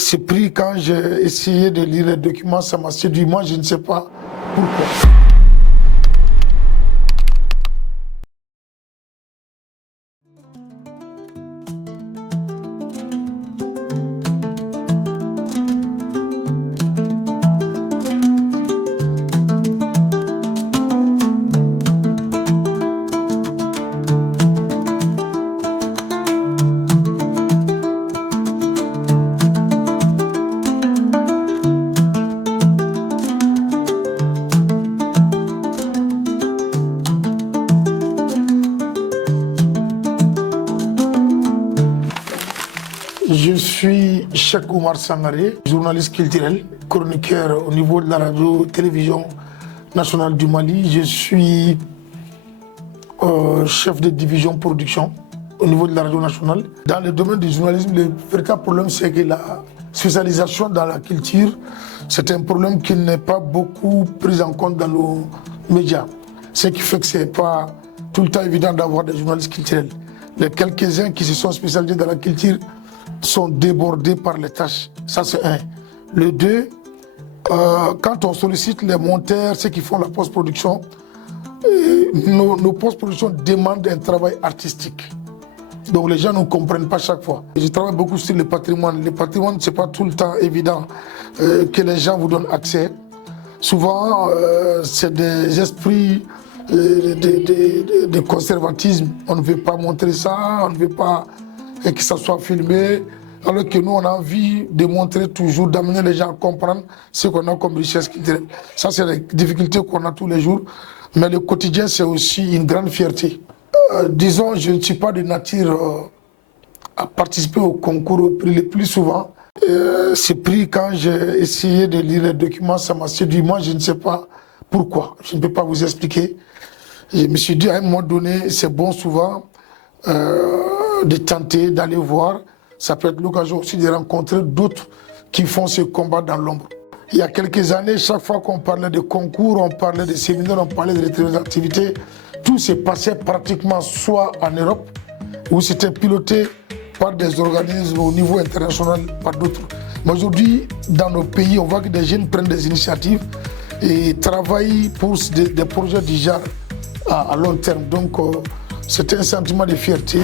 C'est pris quand j'ai essayé de lire les documents, ça m'a séduit. Moi, je ne sais pas pourquoi. Je suis Cheikh Oumar Sangaré, journaliste culturel, chroniqueur au niveau de la radio-télévision nationale du Mali. Je suis chef de division production au niveau de la radio nationale. Dans le domaine du journalisme, le véritable problème, c'est que la spécialisation dans la culture, c'est un problème qui n'est pas beaucoup pris en compte dans nos médias. Ce qui fait que ce n'est pas tout le temps évident d'avoir des journalistes culturels. Les quelques-uns qui se sont spécialisés dans la culture sont débordés par les tâches. Ça, c'est un. Le deux, quand on sollicite les monteurs, ceux qui font la post-production, nos post-productions demandent un travail artistique. Donc les gens ne comprennent pas chaque fois. Je travaille beaucoup sur le patrimoine. Le patrimoine, ce n'est pas tout le temps évident que les gens vous donnent accès. Souvent, c'est des esprits de conservatisme. On ne veut pas montrer ça, on ne veut pas que ça soit filmé. Alors que nous, on a envie de montrer toujours, d'amener les gens à comprendre ce qu'on a comme richesse culturelle. Ça, c'est les difficultés qu'on a tous les jours. Mais le quotidien, c'est aussi une grande fierté. Disons, je ne suis pas de nature à participer au concours le plus souvent. C'est pris quand j'ai essayé de lire les documents, ça m'a séduit. Moi, je ne sais pas pourquoi. Je ne peux pas vous expliquer. Je me suis dit, à un moment donné, c'est bon souvent de tenter, d'aller voir. Ça peut être l'occasion aussi de rencontrer d'autres qui font ce combat dans l'ombre. Il y a quelques années, chaque fois qu'on parlait de concours, on parlait de séminaires, on parlait de représentativité, tout se passait pratiquement soit en Europe, où c'était piloté par des organismes au niveau international, par d'autres. Mais aujourd'hui, dans nos pays, on voit que des jeunes prennent des initiatives et travaillent pour des projets du genre à long terme. Donc, c'est un sentiment de fierté.